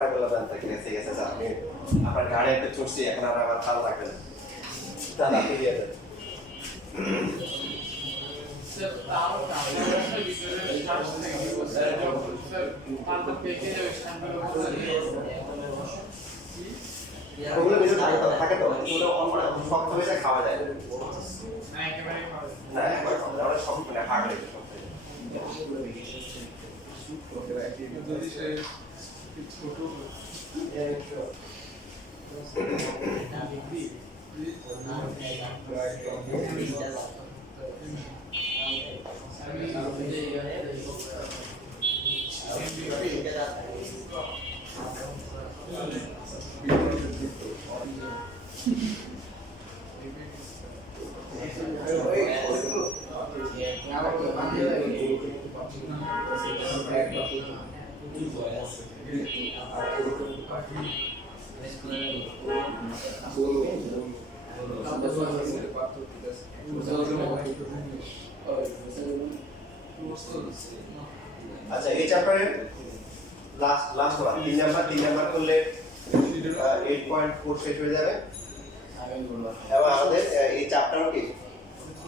ঠিক আছে স্যার আপনি আপনার গাড়ি একটা চড়ছি এখন আর আমার ভালো লাগবে না তাহলে আপনি দিয়ে দেন স্যার তাও আপনার বিষয়ে শ্বাস থেকে দিব স্যার পান্তা পেকে যাবে শান্তিগুলো ওগুলো বেশি থাকে তো ওগুলো শক্ত হয়ে যায় খাওয়া যায় না একেবারে খাওয়া না একবার আমরা সব মানে হাগলে যদি সে ছোট আচ্ছা এই চ্যাপ্টারের লাস্ট ওয়ান 3 নাম্বার করলে 8.4 শেষ হয়ে যাবে এবং আমাদের এই চ্যাপ্টারও কি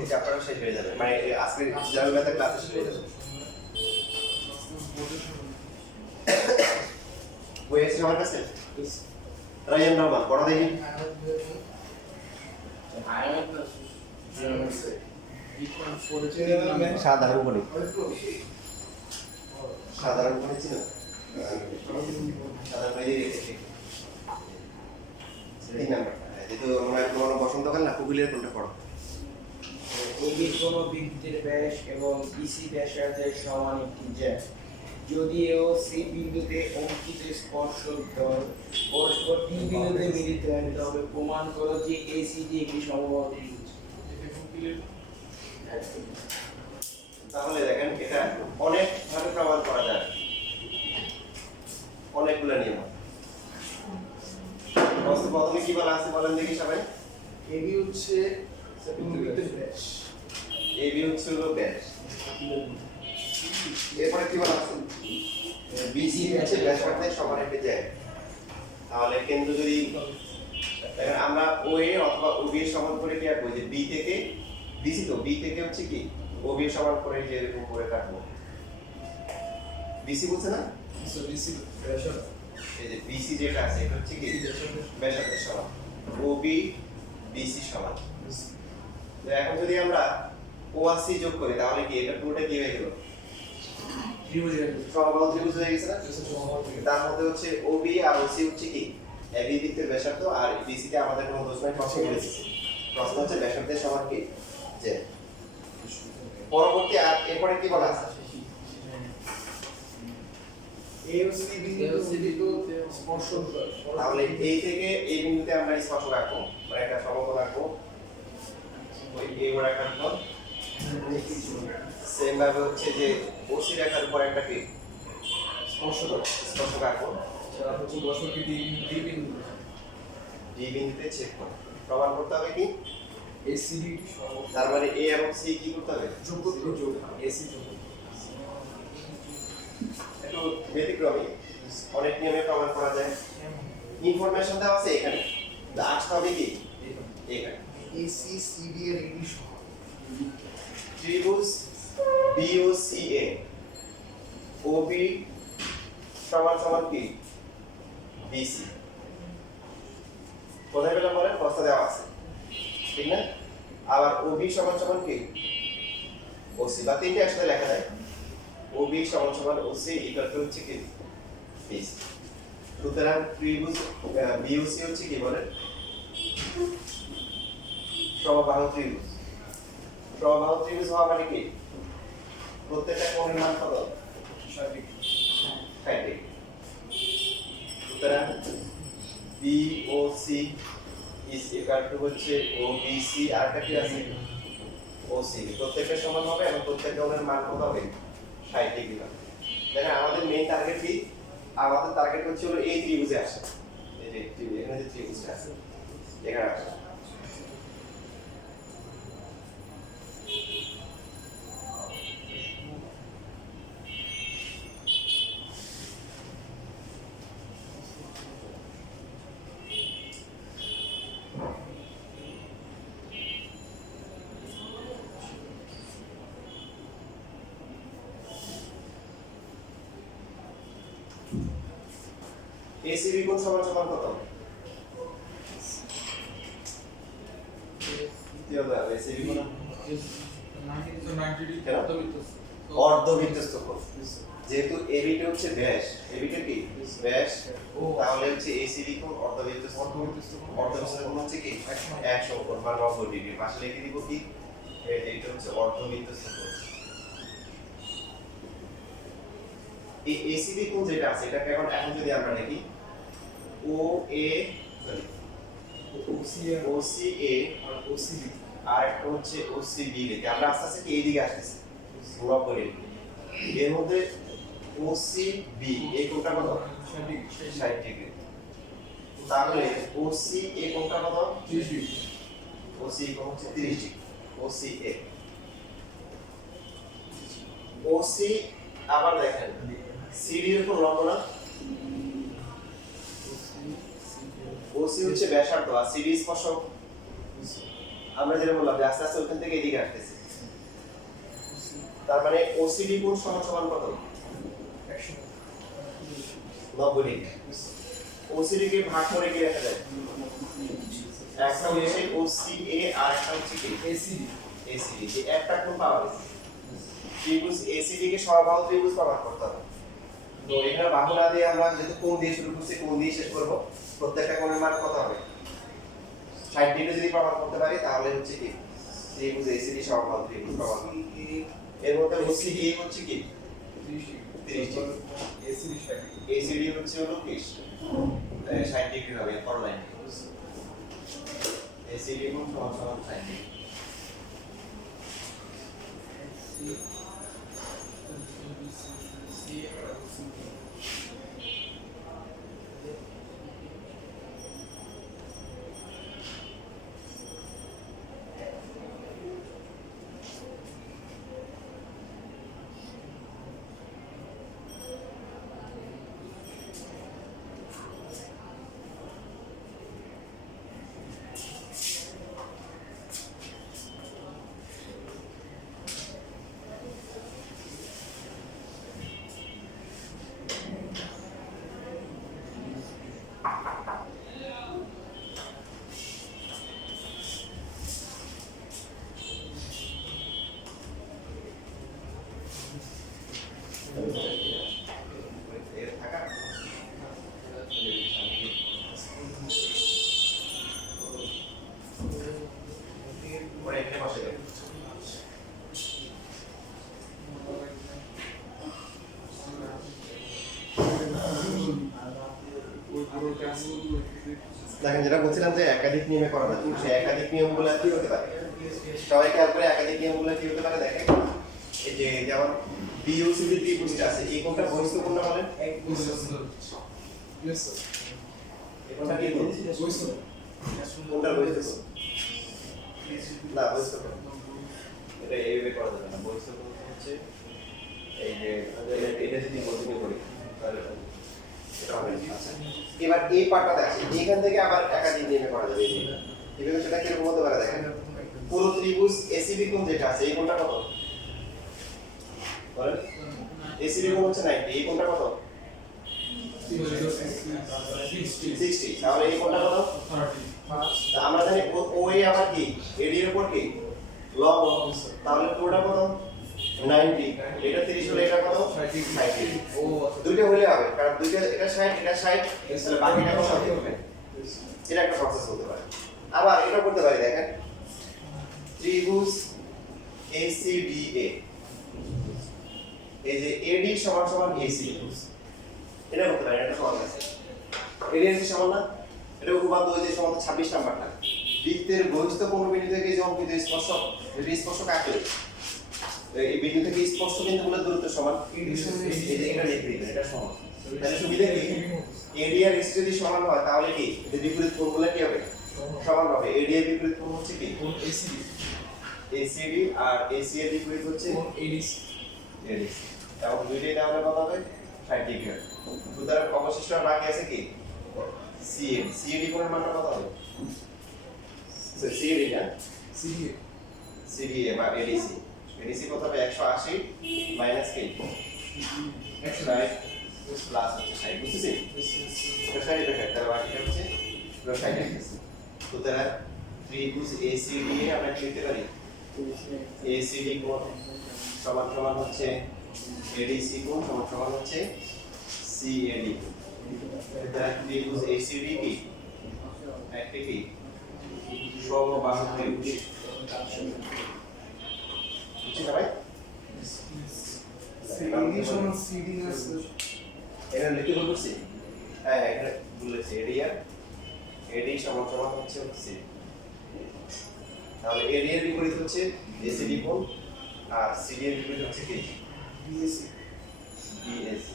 এই চ্যাপ্টারও শেষ হয়ে যাবে মানে আজকের জেনারেল ম্যাথের ক্লাস শেষ হয়ে যাবে বই আছে আমার কাছে রায়ান রহমান পড়া দেখি সাধারণ গণিত সাধারণ গণিত ছিল সাধারণ গণিত রেখেছি 3 নাম্বার যেহেতু আমরা বসন্তকাল না কুকিলের কোনটা পড়ো এটি কোনো বিদ্যুতের ব্যাস এবং ইসি ব্যাসার্ধের সমান একটি জ্যা যদিও সি বিন্দুতে অঙ্কিত স্পর্শক দল পরস্পর টি বিন্দুতে মিলিত হয় তবে প্রমাণ করো যে এসিডি একটি সমবাহু ত্রিভুজ। তাহলে দেখেন এটা অনেক ভাবে প্রমাণ করা যায় অনেকগুলো নিয়ম প্রথমে কি বলা আছে বলেন দেখি সবাই এবি হচ্ছে বিদ্যুতের ব্যাস এবি হচ্ছে হলো ব্যাস এরপরে কি বলা আছে বিসি হচ্ছে ব্যাসার্ধের সমান একটি জ্যা তাহলে কেন্দ্র যদি দেখেন আমরা ওএ অথবা ওবি এর সমান করে কি আঁকবো যে বি থেকে বিসি তো বি থেকে হচ্ছে কি ওবি এর সমান করে যে এরকম করে কাটবো বিসি বলছে না এই যে বিসি যেটা আছে এটা হচ্ছে কি ব্যাসার্ধের সমান ওবি বিসি সমান তো এখন যদি আমরা ওআসি যোগ করি তাহলে কি এটা পুরোটা কি হয়ে গেল সমবাহু ত্রিভুজ হয়ে গেছে না তার মধ্যে হচ্ছে ওবি আর ওসি হচ্ছে কি এবি বৃত্তের ব্যাসার্ধ আর বিসি তে আমাদের কোনো দোষ নাই প্রশ্ন বলেছে প্রশ্ন হচ্ছে ব্যাসার্ধের সমান কি যে পরবর্তী আর এরপরে কি বলা আছে এ ও সি বিন্দুতে স্পর্শক দল তাহলে এই থেকে এই বিন্দুতে আমরা স্পর্শক আঁকবো মানে একটা সমকোণ আঁকবো ওই এই রেখার উপর সেম ভাবে হচ্ছে যে ওসি রেখার উপর একটা কি স্পর্শক আঁকবো সেটা হচ্ছে বসতি ডি বিন্দু ডি বিন্দুতে ছেদ করব প্রমাণ করতে হবে কি এসিডি তার মানে এ এবং সি কি করতে হবে যোগ এসি যোগ একটু ব্যতিক্রমী অনেক নিয়মে প্রমাণ করা যায় ইনফরমেশন দেওয়া আছে এখানে আসতে হবে কি এখানে এসি সিডি এর এডি সমান ত্রিভুজ বিওসিএ ওবি সমান সমান কি বিসি কোথায় পেলাম বলেন প্রশ্ন দেওয়া আছে ঠিক না আবার ওবি সমান সমান কি ওসি বা তিনটে একসাথে লেখা যায় ওবি সমান সমান ওসি ইকুয়াল টু হচ্ছে কি বিসি সুতরাং ত্রিভুজ বিওসি হচ্ছে কি বলেন সমবাহু ত্রিভুজ সমবাহু ত্রিভুজ হওয়া মানে কি প্রত্যেকটা কোণের মান কত 60 ডিগ্রি সুতরাং বিওসি ইজ ইকুয়াল টু হচ্ছে ওবিসি আর একটা কি আছে ওসি প্রত্যেকটা সমান হবে এবং প্রত্যেকটা কোণের মান কত হবে 60 ডিগ্রি হবে দেখেন আমাদের মেইন টার্গেট কি আমাদের টার্গেট হচ্ছে হলো এই ত্রিভুজে আসা এই যে ত্রিভুজ এখানে যে ত্রিভুজটা আছে এখানে আসা এসিবি কোণ সমান সমান কত? কি হবে এসিবি কোণ? কেন? অর্ধবৃত্তস্থ কোণ। যেহেতু এবিটা হচ্ছে ব্যাস, এবিটা কি ব্যাস, তাহলে হচ্ছে এসিবি কোণ অর্ধবৃত্তস্থ কোণ। অর্ধবৃত্তস্থ কোণ হচ্ছে কি 100 কোণ বা 90 ডিগ্রি। পাশে লিখে দিব কি এই যে এটা হচ্ছে অর্ধবৃত্তস্থ কোণ। এই এসিবি কোণ যেটা আছে এটাকে এখন যদি আমরা লিখি ও এ সরি ওসিএ আর ওসিবি আর একটা হচ্ছে ওসিবি লিখে আমরা আস্তে আস্তে কি এইদিকে আসতেছি 90 ডিগ্রি। এর মধ্যে ওসিবি এই কোণটা কত? 60 ডিগ্রি। তাহলে ওসি এ কোণটা কত? 30 ডিগ্রি। ওসি কোণ হচ্ছে 30 ডিগ্রি। ওসি এ ওসি আবার দেখেন সিডি এর কোণ লম্ব না? ওসি হচ্ছে ব্যাসার্ধ আর সিডি স্পর্শক। আমরা যেটা বললাম যে আস্তে আস্তে ওখান থেকে এদিকে আসতেছি, তার মানে ওসিডি কোণ সমান সমান কত? 90 ডিগ্রি। ওসিডি কে ভাগ করে কি লেখা যায়? একটা হচ্ছে ওসিএ আর একটা হচ্ছে কি এসিবি এসিডি। এই একটা কোণ পাওয়া গেছে। ত্রিভুজ এসিডি কে সমবাহু ত্রিভুজ প্রমাণ করতে হবে। তো এখানে বাহু না দিয়ে আমরা যেহেতু কোণ দিয়ে শুরু করছি কোণ দিয়ে শেষ করব, প্রত্যেকটা কোণের মান কত হবে? 60 ডিগ্রি যদি প্রমাণ করতে পারি তাহলে হচ্ছে কি ত্রিভুজ এসিডি সমবাহু ত্রিভুজ প্রমাণ হবে। এর মধ্যে ওসিডি হচ্ছে কি 30 ডিগ্রি, এসিবি 60 ডিগ্রি। এসিডি হচ্ছে হলো কি 60 ডিগ্রি হবে পর লাইন। এসিডি কোণ সমান সমান 60 ডিগ্রি। এর থাকা পরে এখানে বসে যাবে। দেখেন যেটা বলছিলাম যে একাধিক নিয়মে করা যায়, কিন্তু সেই একাধিক নিয়মগুলো কি হতে পারে? সবাই খেয়াল করে একাধিক নিয়মগুলো কি হতে পারে দেখেন। এই যে যেমন বিওসিডি ত্রিভুজটা আছে, এই কোণটা বহিস্থ কোণ না বলেন? Yes sir. এই কোণটা কি কোণ? কোণটা বহিস্থ কোণ? না বহিস্থ কোণ। এটা এইভাবে করা যাবে না। বহিস্থ কোণ হচ্ছে এই যে এটা যদি মধ্যে করি তাহলে এটা হবে না। আচ্ছা এবার এই পার্টটা দেখেন, এখান থেকে আবার একাধিক নিয়মে করা যাবে। এইভাবে সেটা কিরকম হতে পারে দেখেন। পুরো ত্রিভুজ এসিবি কোণ যেটা আছে এই কোণটা কত বলেন? এসিবি কোণ হচ্ছে 90, এই কোণটা কত? 60। তাহলে এই কোণটা কত? 30 তা আমরা জানি ওএ আবার কি এডি এর উপর কি লম্ব, তাহলে পুরোটা কত? 90। এটা 30 হলে এটা কত? 60। ও দুইটা হলে হবে, কারণ দুইটা এটা 60 এটা 60, তাহলে বাকিটা কত হবে? এটা একটা প্রসেস হতে পারে। আবার এটা করতে পারি দেখেন, ত্রিভুজ ACDA, এই যে AD সমান সমান AC, এটা করতে পারি। এটা সমান আছে AD AC সমান না, এটা উপপাদ্য ওই যে সমান 26 নাম্বারটা। বৃত্তের বহিস্থ কোণ বিন্দু থেকে যে অঙ্কিত স্পর্শক, যদি স্পর্শক আঁকে এই বিন্দু থেকে স্পর্শ বিন্দুগুলোর দূরত্ব সমান, এই যে এটা লিখে দিবেন, এটা সমান। তাহলে সুবিধা কি? AD আর AC যদি সমান হয় তাহলে কি যে বিপরীত কোণগুলো কি হবে? সমান হবে। AD এর বিপরীত কোণ হচ্ছে কি? কোন এসিবি ACD আর AC এর বিপরীত হচ্ছে কোন এডিসি ADC। এবং দুইটাই তাহলে কত হবে? 60 ডিগ্রি। সুতরাং অবশিষ্ট আর বাকি আছে কি? CAD। CAD কোণের মানটা কত হবে? CAD না সিডি CDA বা ADC। ADC কত হবে? 180 মাইনাস কি? 160 প্লাস হচ্ছে 60। বুঝতেছি? এটা পুরো 60 ডিগ্রি। তো তারা ত্রিভুজ ACD এ আমরা কি লিখতে পারি? ACD কোণ সমান সমান হচ্ছে ADC কোণ সমান সমান হচ্ছে CAD। তারা ত্রিভুজ ACD কি একটি কি সমবাহু ত্রিভুজ। বুঝছি না ভাই? CD সমান CD না স্যার? এটা লিখতে ভুল করছি? হ্যাঁ এখানে ভুল লিখছি। AD সমান সমান হচ্ছে C। তাহলে AD এর বিপরীত হচ্ছে ACD কোণ আর CD এর বিপরীত হচ্ছে কি? BSc BSc।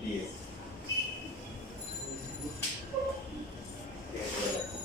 BSc। এরপরে দেখো।